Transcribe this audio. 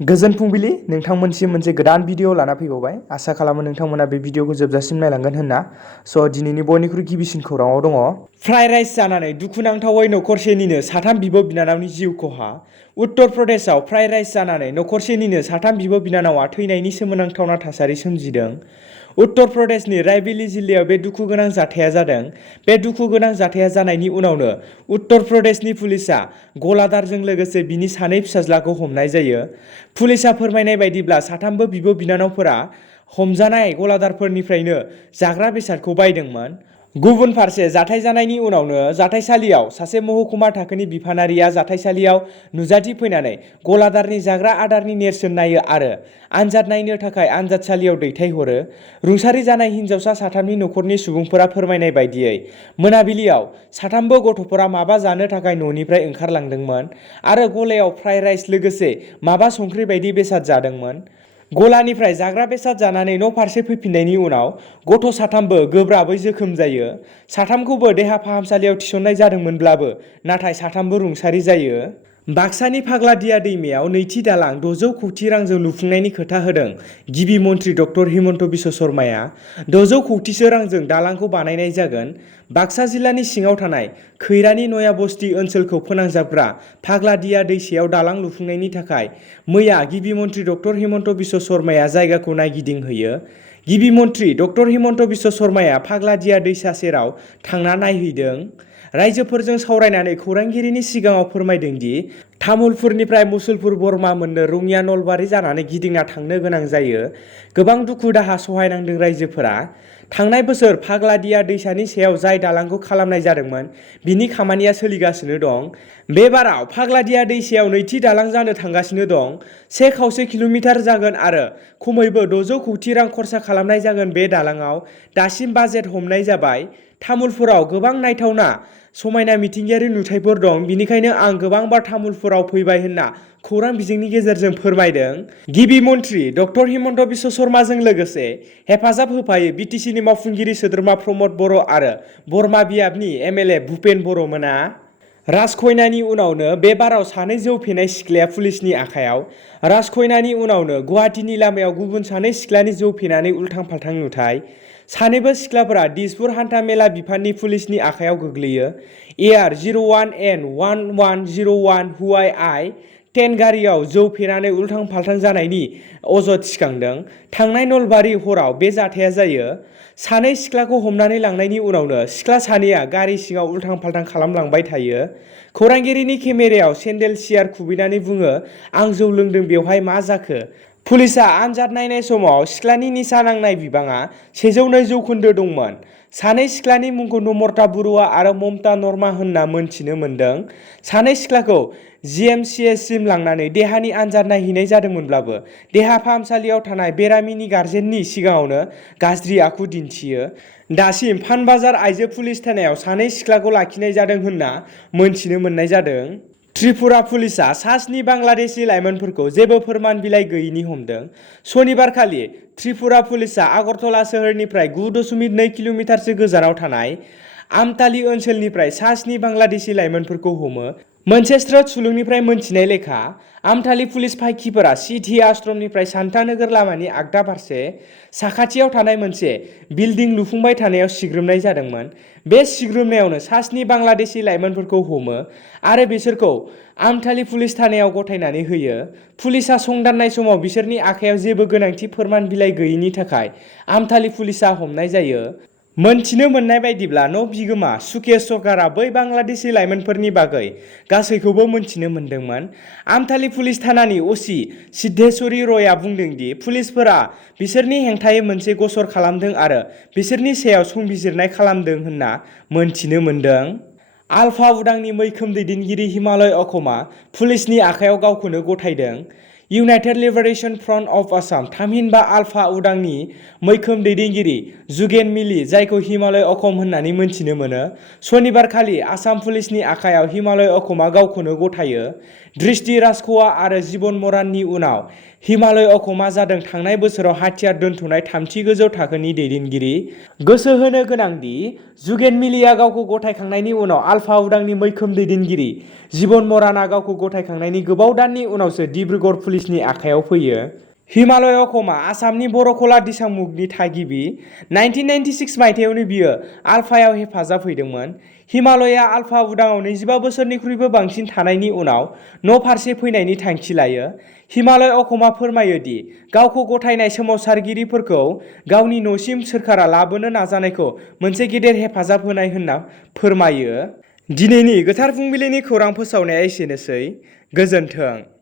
गोजोन फुंबिलि नोंथांमोनसिम मोनसे गोदान भिडिअ लाना फैबावबाय। आसा खालामो नोंथांमोना बे भिडिअखौ जोबजासिम नायलांगोन होनना। दिनैनि बयनिख्रुइ गिबिसिन खौराङाव दङ फ्राइड राइस जानानै दुखुनांथावै नखरसेनिनो साथाम बिब' बिनानावनि जिउ खहा। उत्तर प्रदेशआव फ्राइड राइस जानानै नखरसेनिनो साथाम बिब' बिनानावा थैनायनि सोमोनांथावना थासारि सोमजिदों। उत्तर प्रदेशनि रायबेली जिल्लायाव बे दुखुगोनां जाथाया जादों। बे दुखुगोनां जाथाया जानायनि उनावनो उत्तर प्रदेशनि पुलिसआ गलादारजों लोगोसे बिनि सानै फिसाज्लाखौ हमनाय जायो। पुलिसआ फोरमायनाय बायदिब्ला साथामबो बिब' बिनानावफोरा हमजानाय गलादारफोरनिफ्रायनो जाग्रा बेसादखौ बायदोंमोन। गुबुन फारसे जाथाय जानायनि उनावनो जाथायसालियाव सासे महकुमा थाखोनि बिफानारिया जाथायसालियाव नुजाथि फैनानै गलादारनि जाग्रा आदारनि नेरसोन नायो आरो आनजाद नायनो थाखाय आनजादसालियाव दैथायहरो। रुंसारि जानाय हिन्जावसा साथामनि नखरनि सुबुंफोरा फोरमायनाय बायदियै मोनाबिलियाव साथामबो गथ'फोरा माबा जानो थाखाय न'निफ्राय ओंखारलांदोंमोन आरो गलायाव फ्राइड राइस लोगोसे माबा संख्रि बायदि बेसाद जादोंमोन। गलानिफ्राय जाग्रा बेसाद जानानै न' फारसे फैफिननायनि उनाव गथ' साथामबो गोब्राबै जोखोम जायो। साथामखौबो देहा फाहामसालियाव थिसननाय जादोंमोनब्लाबो नाथाय साथामबो रुंसारि जायो। बाक्सानि फाग्लादिया दैमायाव नैथि दालां 600 कौटि रांजों लुफुंनायनि खोथा होदों गिबि मन्थ्रि डक्टर हिमन्त बिश्व शर्माया। 600 कौटिसो रांजों दालांखौ बानायनाय जागोन। बाक्सा जिल्लानि सिङाव थानाय खैरानि नयाबस्ति ओनसोलखौ फोनांजाबग्रा फाग्लादिया दैसायाव दालां लुफुंनायनि थाखाय मैया गिबि मन्थ्रि डक्टर हिमन्त बिश्व शर्माया जायगाखौ नायगिदिंहैयो। गिबि मन्थ्रि डक्टर हिमन्त बिश्व शर्माया फाग्लादिया दैसा सेराव थांना नायहैदों। रायजोफोरजों सावरायनानै खौरांगिरिनि सिगाङाव फोरमायदों दि तामुलपुरनिफ्राय मुसलपुर बरमा मोननो रङिया नलबारि जानानै गिदिंना थांनो गोनां जायो। गोबां दुखु दाहा सहायनांदों रायजोफोरा। थांनाय बोसोर फाग्लादिया दैसानि सायाव जाय दालांखौ खालामनाय जादोंमोन बिनि खामानिया सोलिगासिनो दं। बे बाराव फाग्लादिया दैसायाव नैथि दालां जानो थांगासिनो दं। 1.25 किल'मिटार जागोन आरो खमैबो 600 कौटि रां खरसा खालामनाय जागोन। बे दालाङाव दासिम बाजेट हमनाय जाबाय। तामुलपुराव गोबां नायथावना समायना मिथिंगायारि नुथायफोर दं, बिनिखायनो आं गोबांबार तामुलपुराव फैबाय होनना खौरां बिजोंनि गेजेरजों फोरमायदों। गिबि मन्थ्रि डक्टर हिमन्त बिश्व शर्माजों लोगोसे हेफाजाब होफायो बिटिसिनि मावफुंगिरि सोद्रोमा प्रमद बर' आरो बरमा बियाबनि एमएलए भुपेन बर'मोना। राजखयनानि उनावनो बे बाराव सानै जौ फेनाय सिख्लाया पुलिसनि आखायाव। राजखयनानि उनावनो गुवाहाटीनि लामायाव गुबुन सानै सिख्लानि जौ फेनानै उल्थां फाल्थां नुथाय। सानैबो सिख्लाफोरा दिसपुर हान्था मेला बिफाननि पुलिसनि आखायाव गोग्लैयो। AR-01N1101 हुवाई I-10 गारियाव जौ फेनानै उल्थां फाल्थां जानायनि अजद थिखांदों। थांनाय नलबारि हराव बे जाथाया जायो। सानै सिख्लाखौ हमनानै लांनायनि उनावनो सिख्ला सानैया गारि सिङाव उल्थां फाल्थां खालामलांबाय थायो। खौरांगिरिनि केमेरायाव सेन्देल सियार खुबैनानै बुङो, आं जौ लोंदों बेवहाय मा जाखो? पुलिसआ आनजाद नायनाय समाव सिख्लानि निसा नांनाय बिबाङा 102% दंमोन। सानै सिख्लानि मुंखौ नम्रता बरुवा आरो ममता नरमा होनना मोनथिनो मोन्दों। सानै सिख्लाखौ GMCHसिम लांनानै देहानि आनजाद नायहैनाय जादोंमोनब्लाबो देहा फाहामसालियाव थानाय बेरामिनि गार्जेननि सिगाङावनो गाज्रि आखु दिन्थियो। दासिम पानबाजार आइजो पुलिस थानायाव सानै सिख्लाखौ लाखिनाय जादों होनना मोनथिनो मोननाय जादों। त्रिपुरा पुलिसआ सा 7 बांलादेशी लाइमोनफोरखौ जेबो फोरमान बिलाइ गैयैनि हमदों। सनिबारखालि त्रिपुरा पुलिसआ आगरतला सोहोरनिफ्राय 9.2 किल'मिटारसो गोजानाव थानाय आमताली ओनसोलनिफ्राय सा 7 बांलादेशी लाइमोनफोरखौ हमो। मोनसे स्रोद सुलुंनिफ्राय मोनथिनाय लेखा आमताली पुलिस पाइकिफोरा सिटी आश्रमनिफ्राय सान्तानगर लामानि आगदा फारसे साखाथियाव थानाय मोनसे बिल्डिं लुफुंबाय थानायाव सिग्रोमनाय जादोंमोन। बे सिग्रोमनायावनो सा 7 बांलादेशी लाइमोनफोरखौ हमो आरो बिसोरखौ आमताली पुलिस थानायाव गथायनानै होयो। पुलिसआ संदाननाय समाव बिसोरनि आखायाव जेबो गोनांथि फोरमान बिलाइ गैयैनि थाखाय आमताली पुलिसआ हमनाय जायो। मोनथिनो मोननाय बायदिब्ला न' बिगोमा सुकेश सरकारा बै बांलादेशी लाइमोनफोरनि बागै गासैखौबो मोनथिनो मोन्दोंमोन। आमताली पुलिस थानानि असि सिद्धेश्वरी रयआ बुंदों दि पुलिसफोरा बिसोरनि हेंथायै मोनसे गसर खालामदों आरो बिसोरनि सायाव संबिजिरनाय खालामदों होनना मोनथिनो मोन्दों। आलफा उदांनि मैखोम दैदेनगिरि हिमालय अखमआ पुलिसनि आखायाव गावखौनो गथायदों। United Liberation Front of Assam थामहिनबा आलफा उदांनि मैखोम दैदेनगिरि जुगेन मिलि, जायखौ हिमालय अखम होननानै मोनथिनो मोनो, सनिबारखालि आसाम पुलिसनि आखायाव हिमालय अखमआ गावखौनो गथायो। दृष्टि राजख'वा आरो जीबन मराननि उनाव हिमालय अखमआ जादों थांनाय बोसोराव हाथियार दोनथ'नाय थामथि गोजौ थाखोनि दैदेनगिरि। गोसो होनो गोनांदि जुगेन मिलिया गावखौ गथायखांनायनि उनाव आलफा उदांनि मैखोम दैदेनगिरि जीबन मराना गावखौ गथायखांनायनि गोबाव दाननि उनावसो डिब्रुगड़ पुलिस पुलिसनि आखायाव फैयो। हिमालय अखमा आसामनि बर'खला दिसांमुखनि थागिबि। 1996 मायथाइयावनो बियो आलफायाव हेफाजाब हैदोंमोन। हिमालयआ आलफा उदाङाव 25 बोसोरनिख्रुइबो बांसिन थानायनि उनाव न'फारसे फैनायनि थांखि लायो। हिमालय अखमा फोरमायो दि गावखौ गथायनाय सोमावसारगिरिफोरखौ गावनि न'सिम सोरखारा लाबोनो नाजानायखौ मोनसे गेदेर हेफाजाब होनाय होनना फोरमायो। दिनैनि गोथार फुंबिलिनि खौरां फोसावनाया एसेनोसै। गोजोन्थों।